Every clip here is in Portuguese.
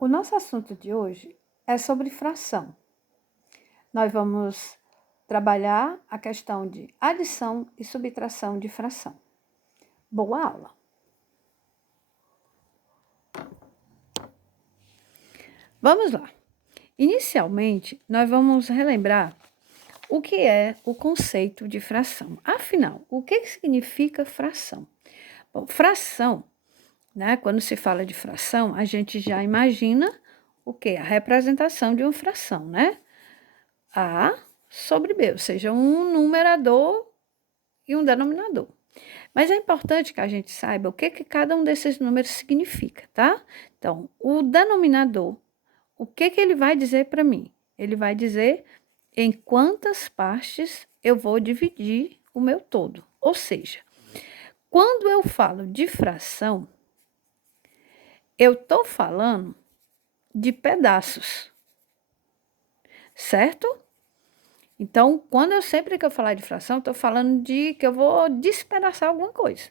O nosso assunto de hoje é sobre fração. Nós vamos trabalhar a questão de adição e subtração de fração. Boa aula! Vamos lá. Inicialmente, nós vamos relembrar o que é o conceito de fração. Afinal, o que significa fração? Bom, fração, né? Quando se fala de fração, a gente já imagina o quê? A representação de uma fração, né? A sobre B, ou seja, um numerador e um denominador. Mas é importante que a gente saiba o que cada um desses números significa, tá? Então, o denominador, o que ele vai dizer para mim? Ele vai dizer em quantas partes eu vou dividir o meu todo. Ou seja, quando eu falo de fração, eu estou falando de pedaços, certo? Então, sempre que eu falar de fração, estou falando de que eu vou despedaçar alguma coisa,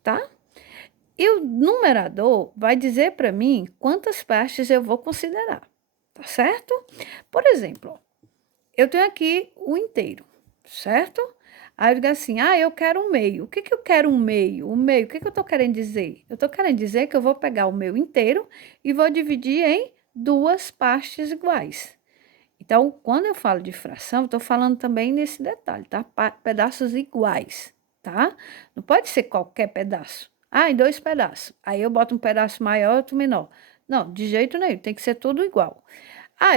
tá? E o numerador vai dizer para mim quantas partes eu vou considerar, tá certo? Por exemplo, eu tenho aqui o inteiro, certo? Aí eu digo assim, eu quero um meio. O que eu quero um meio? O meio, o que eu estou querendo dizer? Eu estou querendo dizer que eu vou pegar o meu inteiro e vou dividir em duas partes iguais. Então, quando eu falo de fração, estou falando também nesse detalhe, tá? Pedaços iguais, tá? Não pode ser qualquer pedaço. Em 2 pedaços. Aí eu boto um pedaço maior, outro menor. Não, de jeito nenhum, tem que ser tudo igual.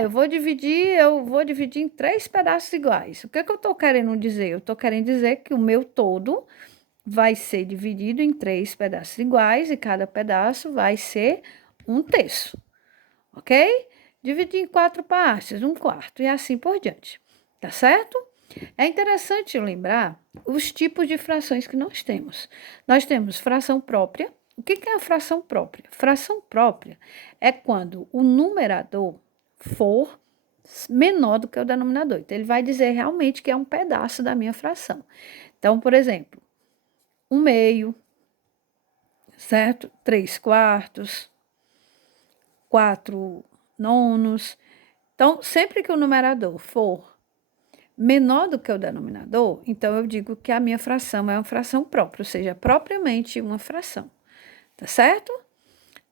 Eu vou dividir em 3 pedaços iguais. O que eu estou querendo dizer? Eu estou querendo dizer que o meu todo vai ser dividido em 3 pedaços iguais e cada pedaço vai ser 1/3, ok? Dividir em 4 partes, 1/4 e assim por diante, tá certo? É interessante lembrar os tipos de frações que nós temos. Nós temos fração própria. O que é a fração própria? Fração própria é quando o numerador for menor do que o denominador. Então, ele vai dizer realmente que é um pedaço da minha fração. Então, por exemplo, 1/2, certo? 3/4, 4/9. Então, sempre que o numerador for menor do que o denominador, então eu digo que a minha fração é uma fração própria, ou seja, propriamente uma fração, tá certo?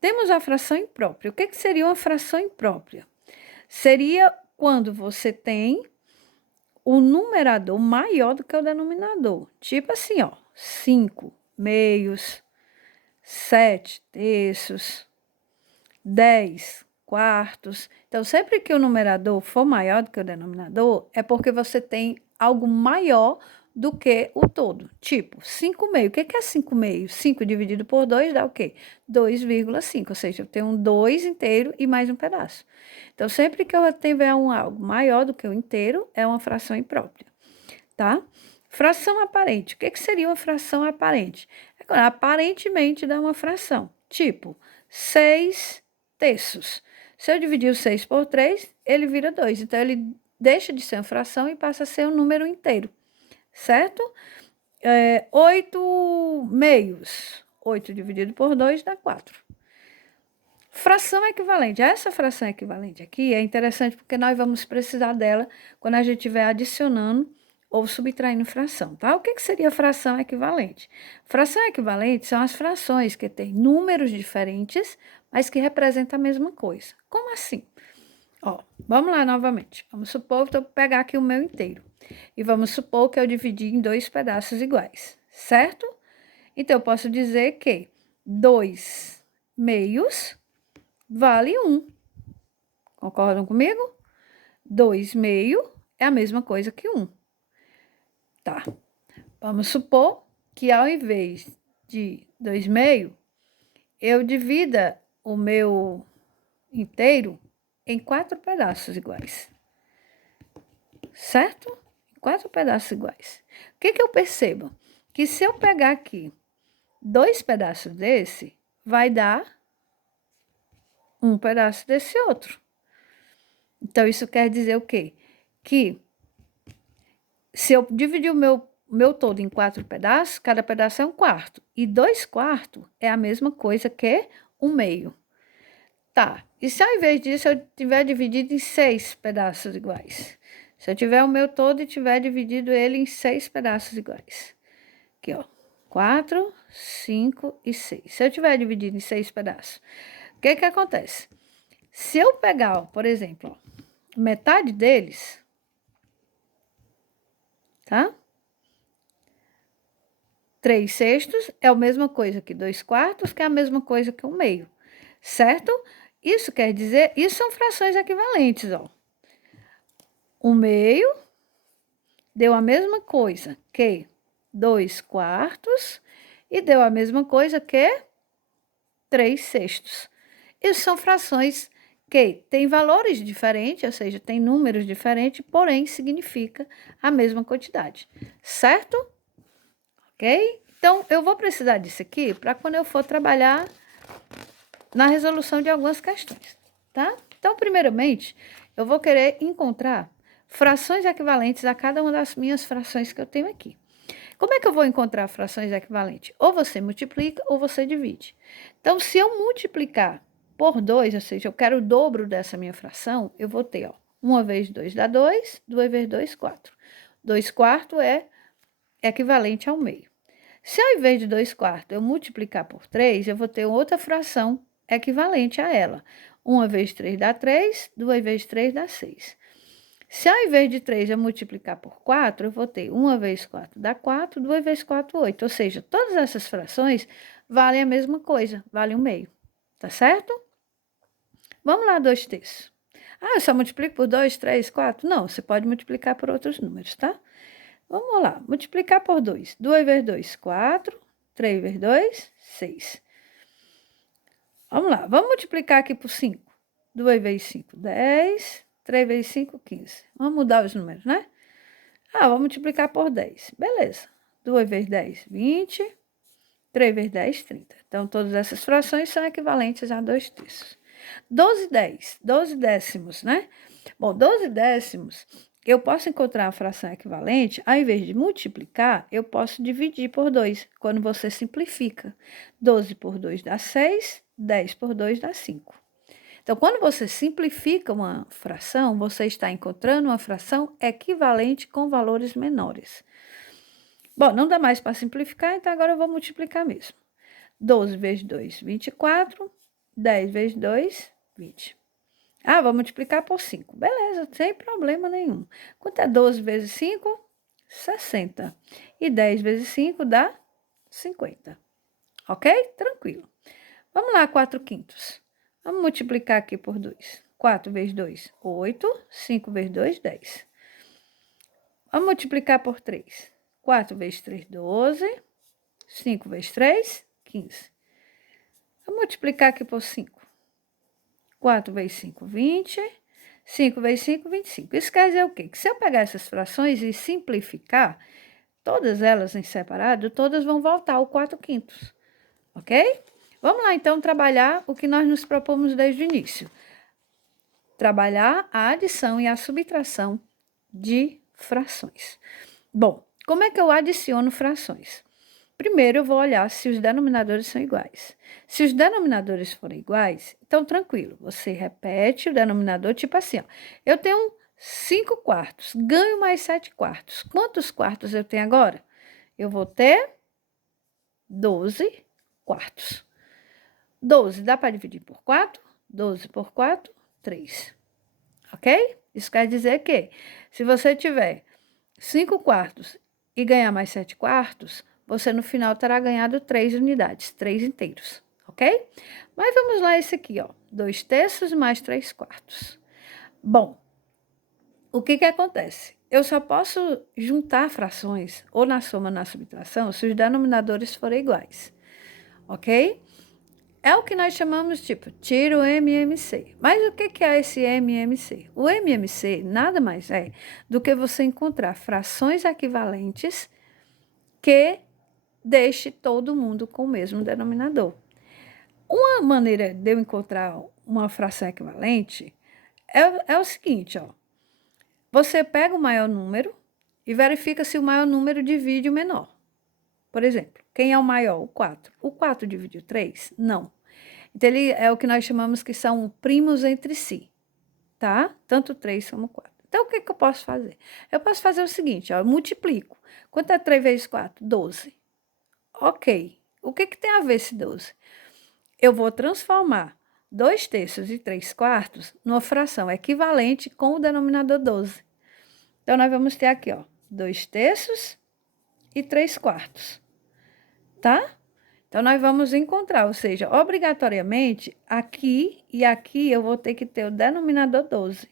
Temos a fração imprópria. O que seria uma fração imprópria? Seria quando você tem o numerador maior do que o denominador. Tipo assim, 5/2, 7/3, 10/4. Então, sempre que o numerador for maior do que o denominador, é porque você tem algo maior do que o todo. Tipo, 5/2. O que é 5/2? 5 dividido por 2 dá o quê? 2,5. Ou seja, eu tenho um 2 inteiro e mais um pedaço. Então, sempre que eu tiver algo maior do que o inteiro, é uma fração imprópria, tá? Fração aparente. O que seria uma fração aparente? Aparentemente dá uma fração. Tipo, 6/3. Se eu dividir o 6 por 3, ele vira 2. Então, ele deixa de ser uma fração e passa a ser um número inteiro, certo? 8/2. 8 dividido por 2 dá 4. Fração equivalente. Essa fração equivalente aqui é interessante porque nós vamos precisar dela quando a gente estiver adicionando ou subtraindo fração, tá? O que seria fração equivalente? Fração equivalente são as frações que têm números diferentes, mas que representam a mesma coisa. Como assim? Vamos lá novamente. Vamos supor que eu vou pegar aqui o meu inteiro. E vamos supor que eu dividi em 2 pedaços iguais, certo? Então, eu posso dizer que 2/2 vale 1. Concordam comigo? 2/2 é a mesma coisa que 1. Tá. Vamos supor que ao invés de 2/2, eu divida o meu inteiro em 4 pedaços iguais. Certo? 4 pedaços iguais. O que eu percebo? Que se eu pegar aqui 2 pedaços desse, vai dar um pedaço desse outro. Então, isso quer dizer o quê? Que se eu dividir o meu todo em 4 pedaços, cada pedaço é 1/4. E 2/4 é a mesma coisa que 1/2. Tá, E se ao invés disso eu tiver dividido em 6 pedaços iguais? Se eu tiver o meu todo e tiver dividido ele em 6 pedaços iguais. Aqui, ó. 4, 5 e 6. Se eu tiver dividido em 6 pedaços, o que que acontece? Se eu pegar, ó, por exemplo, ó, metade deles, tá? 3/6 é a mesma coisa que 2/4, que é a mesma coisa que 1/2, certo? Isso quer dizer, isso são frações equivalentes, ó. 1/2 deu a mesma coisa que 2/4 e deu a mesma coisa que 3/6. Isso são frações que têm valores diferentes, ou seja, têm números diferentes, porém significa a mesma quantidade, certo? Ok? Então, eu vou precisar disso aqui para quando eu for trabalhar na resolução de algumas questões, tá? Então, primeiramente, eu vou querer encontrar frações equivalentes a cada uma das minhas frações que eu tenho aqui. Como é que eu vou encontrar frações equivalentes? Ou você multiplica ou você divide. Então, se eu multiplicar por 2, ou seja, eu quero o dobro dessa minha fração, eu vou ter, ó, 1 vezes 2 dá 2, 2 vezes 2, 4. 2/4 é equivalente ao meio. Se ao invés de 2/4 eu multiplicar por 3, eu vou ter outra fração equivalente a ela. 1 vezes 3 dá 3, 2 vezes 3 dá 6. Se ao invés de 3 eu multiplicar por 4, eu vou ter 1 vezes 4 dá 4, 2 vezes 4, 8. Ou seja, todas essas frações valem a mesma coisa, valem 1/2. Tá certo? Vamos lá, 2/3. Ah, eu só multiplico por 2, 3, 4? Não, você pode multiplicar por outros números, tá? Vamos lá, multiplicar por 2. 2 vezes 2, 4. 3 vezes 2, 6. Vamos lá, vamos multiplicar aqui por 5. 2 vezes 5, 10. 3 vezes 5, 15. Vamos mudar os números, né? Ah, vou multiplicar por 10. Beleza. 2 vezes 10, 20. 3 vezes 10, 30. Então, todas essas frações são equivalentes a 2/3. 12 décimos, né? Bom, 12 décimos, eu posso encontrar a fração equivalente, ao invés de multiplicar, eu posso dividir por 2, quando você simplifica. 12 por 2 dá 6, 10 por 2 dá 5. Então, quando você simplifica uma fração, você está encontrando uma fração equivalente com valores menores. Bom, não dá mais para simplificar, então agora eu vou multiplicar mesmo. 12 vezes 2, 24. 10 vezes 2, 20. Ah, vou multiplicar por 5. Beleza, sem problema nenhum. Quanto é 12 vezes 5? 60. E 10 vezes 5 dá 50. Ok? Tranquilo. Vamos lá, 4/5. Vamos multiplicar aqui por 2. 4 vezes 2, 8. 5 vezes 2, 10. Vamos multiplicar por 3. 4 vezes 3, 12. 5 vezes 3, 15. Vamos multiplicar aqui por 5. 4 vezes 5, 20. 5 vezes 5, 25. Isso quer dizer o quê? Que se eu pegar essas frações e simplificar, todas elas em separado, todas vão voltar ao 4/5. Ok? Vamos lá, então, trabalhar o que nós nos propomos desde o início. Trabalhar a adição e a subtração de frações. Bom, como é que eu adiciono frações? Primeiro, eu vou olhar se os denominadores são iguais. Se os denominadores forem iguais, então tranquilo, você repete o denominador, tipo assim, ó, eu tenho 5/4, ganho mais 7/4. Quantos quartos eu tenho agora? Eu vou ter 12/4. 12 dá para dividir por 4? 12 por 4, 3. Ok? Isso quer dizer que, se você tiver 5/4 e ganhar mais 7/4, você no final terá ganhado 3 unidades, 3 inteiros, ok? Mas vamos lá esse aqui, ó, 2/3 mais 3/4. Bom, o que que acontece? Eu só posso juntar frações, ou na soma ou na subtração, se os denominadores forem iguais, ok? É o que nós chamamos, tipo, tira o MMC. Mas o que que é esse MMC? O MMC nada mais é do que você encontrar frações equivalentes que deixe todo mundo com o mesmo denominador. Uma maneira de eu encontrar uma fração equivalente é o seguinte, ó. Você pega o maior número e verifica se o maior número divide o menor. Por exemplo, quem é o maior? O 4. O 4 divide o 3? Não. Então, ele é o que nós chamamos que são primos entre si, tá? Tanto 3 como 4. Então, o que que eu posso fazer? Eu posso fazer o seguinte, ó, eu multiplico. Quanto é 3 vezes 4? 12. Ok. O que que tem a ver esse 12? Eu vou transformar 2 terços e 3 quartos numa fração equivalente com o denominador 12. Então, nós vamos ter aqui, ó, 2 terços e 3 quartos, tá? Então, nós vamos encontrar, ou seja, obrigatoriamente, aqui e aqui eu vou ter que ter o denominador 12.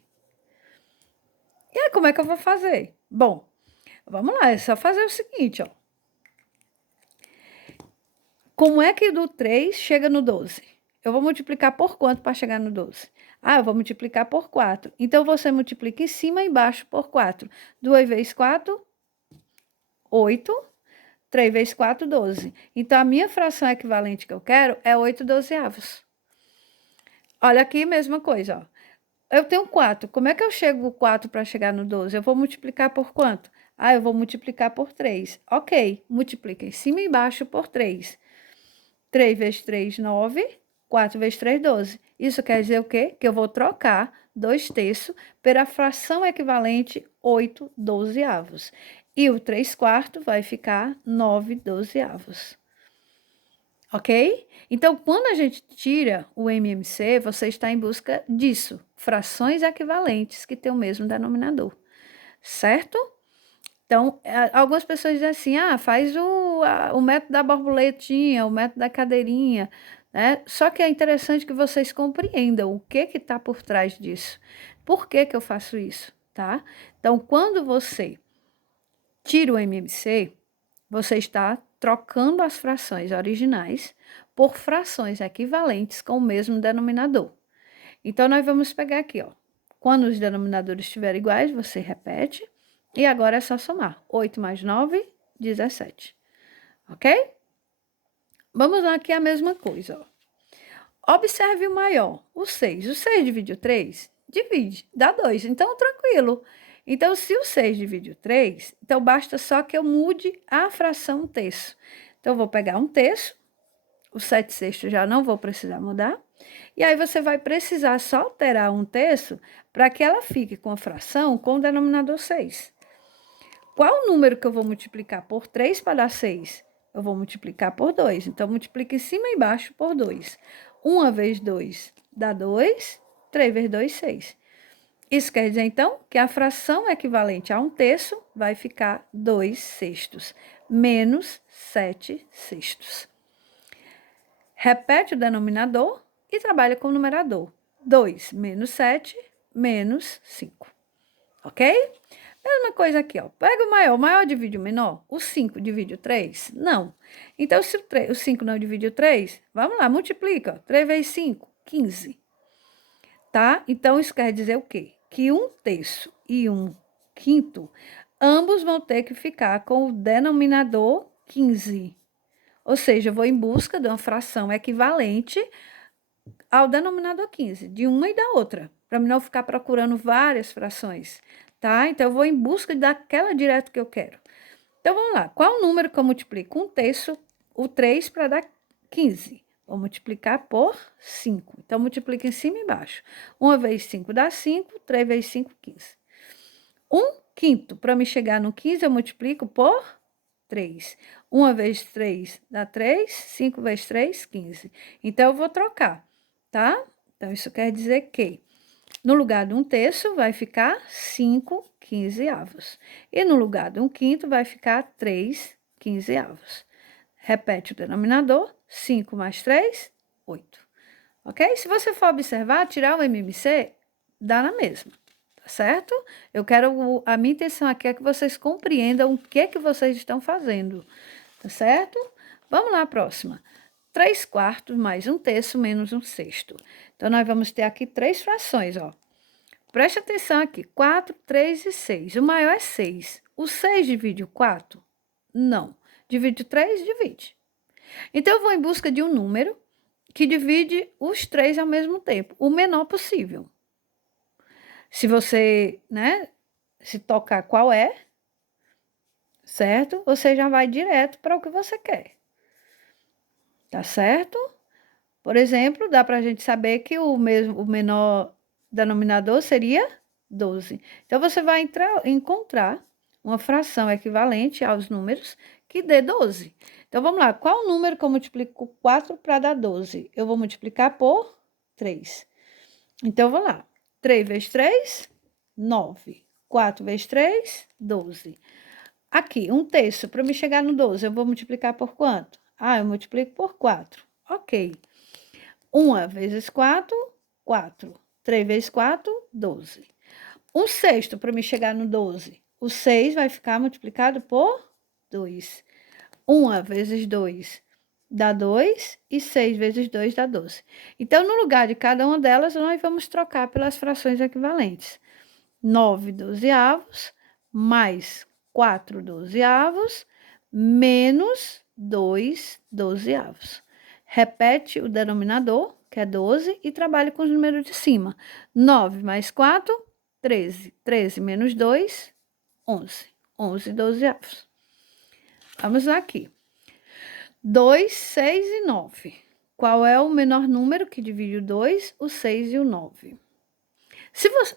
E aí, como é que eu vou fazer? Bom, vamos lá, é só fazer o seguinte, ó. Como é que do 3 chega no 12? Eu vou multiplicar por quanto para chegar no 12? Ah, eu vou multiplicar por 4. Então, você multiplica em cima e embaixo por 4. 2 vezes 4, 8. 3 vezes 4, 12. Então, a minha fração equivalente que eu quero é 8 dozeavos. Olha aqui, mesma coisa, ó. Eu tenho 4. Como é que eu chego o 4 para chegar no 12? Eu vou multiplicar por quanto? Ah, eu vou multiplicar por 3. Ok, multiplica em cima e embaixo por 3. 3 vezes 3, 9. 4 vezes 3, 12. Isso quer dizer o quê? Que eu vou trocar 2 terços pela fração equivalente 8 dozeavos. E o 3 quartos vai ficar 9 dozeavos. Ok? Então, quando a gente tira o MMC, você está em busca disso, frações equivalentes que têm o mesmo denominador, certo? Então, algumas pessoas dizem assim, faz o método da borboletinha, o método da cadeirinha, né? Só que é interessante que vocês compreendam o que está por trás disso. Por que que eu faço isso, tá? Então, quando você tira o MMC, você está trocando as frações originais por frações equivalentes com o mesmo denominador. Então, nós vamos pegar aqui, ó. Quando os denominadores estiverem iguais, você repete. E agora é só somar. 8 mais 9, 17. Ok? Vamos lá aqui a mesma coisa, ó. Observe o maior, o 6. O 6 divide o 3? Divide, dá 2. Então, tranquilo. Então, se o 6 divide o 3, então basta só que eu mude a fração terço. Então, eu vou pegar um terço, o 7 sextos já não vou precisar mudar. E aí, você vai precisar só alterar um terço para que ela fique com a fração com o denominador 6. Qual o número que eu vou multiplicar por 3 para dar 6? Eu vou multiplicar por 2. Então, multiplica em cima e embaixo por 2. 1 vezes 2 dá 2. 3 vezes 2, 6. Isso quer dizer, então, que a fração equivalente a um terço vai ficar 2 sextos, menos 7 sextos. Repete o denominador e trabalha com o numerador. 2 menos 7, menos 5. Ok? Mesma coisa aqui, ó. Pega o maior divide o menor. O 5 divide o 3? Não. Então, se o 5 não divide o 3, vamos lá, multiplica. 3 vezes 5, 15. Tá? Então, isso quer dizer o quê? Que um terço e um quinto, ambos vão ter que ficar com o denominador 15. Ou seja, eu vou em busca de uma fração equivalente ao denominador 15, de uma e da outra, para não ficar procurando várias frações, tá? Então, eu vou em busca daquela direto que eu quero. Então, vamos lá. Qual o número que eu multiplico? Um terço, o 3 para dar 15. Vou multiplicar por 5. Então, multiplica em cima e embaixo. 1 vezes 5 dá 5, 3 vezes 5, 15. 1 quinto, para me chegar no 15, eu multiplico por 3. 1 vezes 3 dá 3, 5 vezes 3, 15. Então, eu vou trocar, tá? Então, isso quer dizer que no lugar de um terço vai ficar 5 quinzeavos. E no lugar de um quinto vai ficar 3 quinzeavos. Repete o denominador, 5 mais 3, 8. Ok? Se você for observar, tirar o MMC, dá na mesma. Tá certo? A minha intenção aqui é que vocês compreendam o que é que vocês estão fazendo. Tá certo? Vamos lá, próxima. 3 quartos mais um terço menos um sexto. Então, nós vamos ter aqui 3 frações, ó. Preste atenção aqui. 4, 3 e 6. O maior é 6. O 6 divide o 4? Não. Divide o 3? Divide. Então, eu vou em busca de um número que divide os 3 ao mesmo tempo, o menor possível. Se você, né, se tocar qual é, certo? Você já vai direto para o que você quer. Tá certo? Por exemplo, dá para a gente saber que o menor denominador seria 12. Então, você vai encontrar uma fração equivalente aos números que dê 12. Então, vamos lá. Qual o número que eu multiplico 4 para dar 12? Eu vou multiplicar por 3. Então, vamos lá. 3 vezes 3, 9. 4 vezes 3, 12. Aqui, 1/3. Para me chegar no 12, eu vou multiplicar por quanto? Ah, eu multiplico por 4. Ok. 1 vezes 4, 4. 3 vezes 4, 12. 1/6 para me chegar no 12. O 6 vai ficar multiplicado por 2. 1 vezes 2 dá 2 e 6 vezes 2 dá 12. Então, no lugar de cada uma delas, nós vamos trocar pelas frações equivalentes. 9 dozeavos mais 4 dozeavos menos 2 dozeavos. Repete o denominador, que é 12, e trabalhe com os números de cima. 9 mais 4, 13. 13 menos 2, 11. 11 dozeavos. Vamos lá aqui. 2, 6 e 9. Qual é o menor número que divide o 2, o 6 e o 9?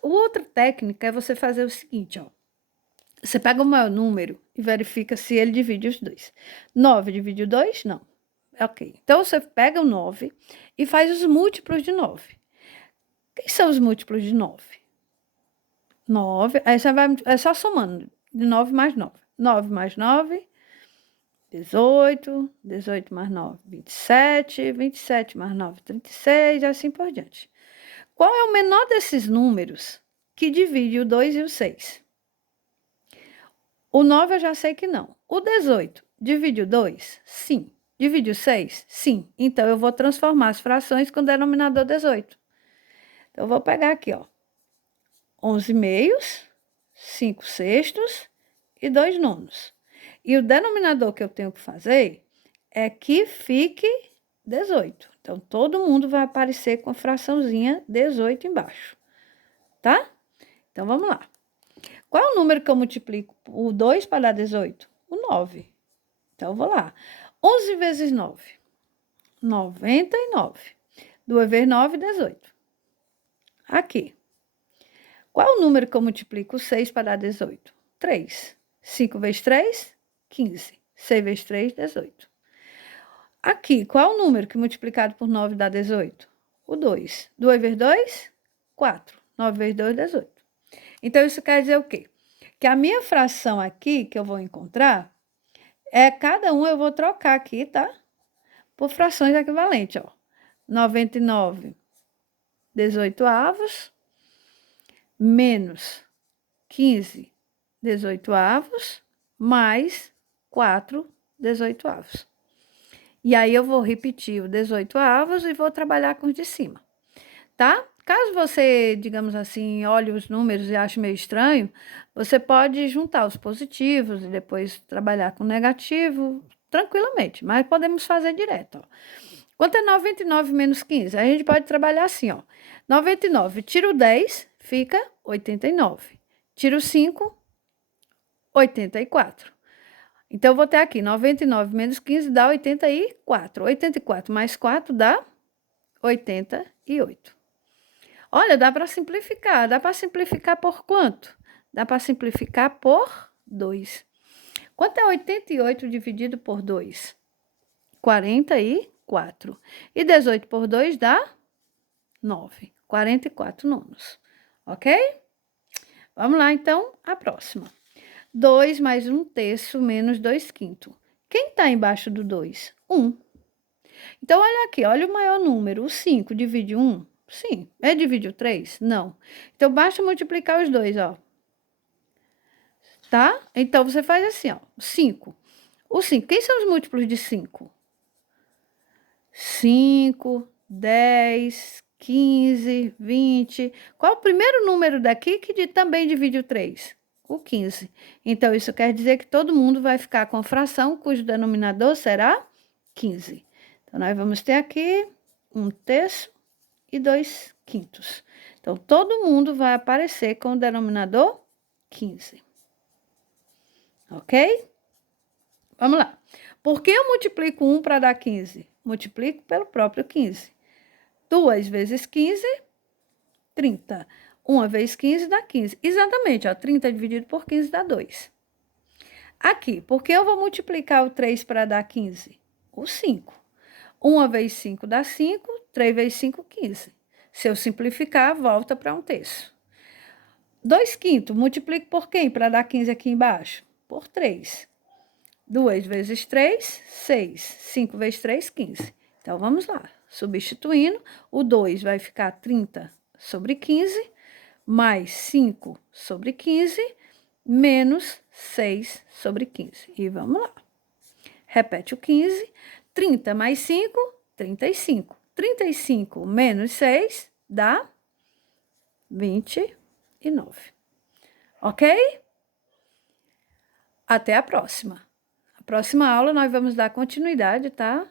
Outra técnica é você fazer o seguinte, ó. Você pega o maior número e verifica se ele divide os dois. 9 divide o 2? Não. Ok. Então, você pega o 9 e faz os múltiplos de 9. Quem são os múltiplos de 9? 9. Aí você vai, é só somando. De 9 mais 9. 9 mais 9, 18. 18 mais 9, 27. 27 mais 9, 36, e assim por diante. Qual é o menor desses números que divide o 2 e o 6? O 9 eu já sei que não. O 18 divide o 2? Sim. Divide o 6? Sim. Então, eu vou transformar as frações com o denominador 18. Então, eu vou pegar aqui, ó. 11 meios, 5 sextos e 2 nonos. E o denominador que eu tenho que fazer é que fique 18. Então, todo mundo vai aparecer com a fraçãozinha 18 embaixo. Tá? Então, vamos lá. Qual é o número que eu multiplico o 2 para dar 18? O 9. Então, eu vou lá. 11 vezes 9. 99. 2 vezes 9, 18. Aqui. Qual é o número que eu multiplico o 6 para dar 18? 3. 5 vezes 3, 15. 6 vezes 3, 18. Aqui, qual é o número que multiplicado por 9 dá 18? O 2. 2 vezes 2, 4. 9 vezes 2, 18. Então, isso quer dizer o quê? Que a minha fração aqui, que eu vou encontrar, cada um eu vou trocar aqui, tá? Por frações equivalentes, ó. 99 18avos menos 15 18avos mais 4 18avos. E aí, eu vou repetir o 18avos e vou trabalhar com os de cima, tá? Caso você, digamos assim, olhe os números e ache meio estranho, você pode juntar os positivos e depois trabalhar com o negativo tranquilamente, mas podemos fazer direto, ó. Quanto é 99 menos 15? A gente pode trabalhar assim, ó. 99, tira o 10, fica 89. Tira o 5, 84. Então, eu vou ter aqui 99 menos 15 dá 84. 84 mais 4 dá 88. Olha, dá para simplificar. Dá para simplificar por quanto? Dá para simplificar por 2. Quanto é 88 dividido por 2? 44. E 18 por 2 dá 9. 44 nonos. Ok? Vamos lá, então, a próxima. 2 mais 1/3 menos 2/5. Quem está embaixo do 2? 1. Então, olha aqui, olha o maior número. O 5 divide 1? Sim. Divide o 3? Não. Então, basta multiplicar os dois, ó. Tá? Então, você faz assim, ó. 5. O 5. Quem são os múltiplos de 5? 5, 10, 15, 20. Qual o primeiro número daqui que também divide o 3? O 15. Então, isso quer dizer que todo mundo vai ficar com fração cujo denominador será 15. Então, nós vamos ter aqui 1/3 e 2/5. Então, todo mundo vai aparecer com o denominador 15. Ok? Vamos lá. Por que eu multiplico 1 para dar 15? Multiplico pelo próprio 15. 2 vezes 15, 30. 1 vezes 15 dá 15. Exatamente, ó, 30 dividido por 15 dá 2. Aqui, por que eu vou multiplicar o 3 para dar 15? O 5. 1 vezes 5 dá 5, 3 vezes 5, 15. Se eu simplificar, volta para 1/3. 2/5, multiplico por quem para dar 15 aqui embaixo? Por 3. 2 vezes 3, 6. 5 vezes 3, 15. Então, vamos lá. Substituindo, o 2 vai ficar 30 sobre 15, mais 5 sobre 15, menos 6 sobre 15. E vamos lá. Repete o 15. 30 mais 5, 35. 35 menos 6 dá 29. Ok? Até a próxima. A próxima aula nós vamos dar continuidade, tá?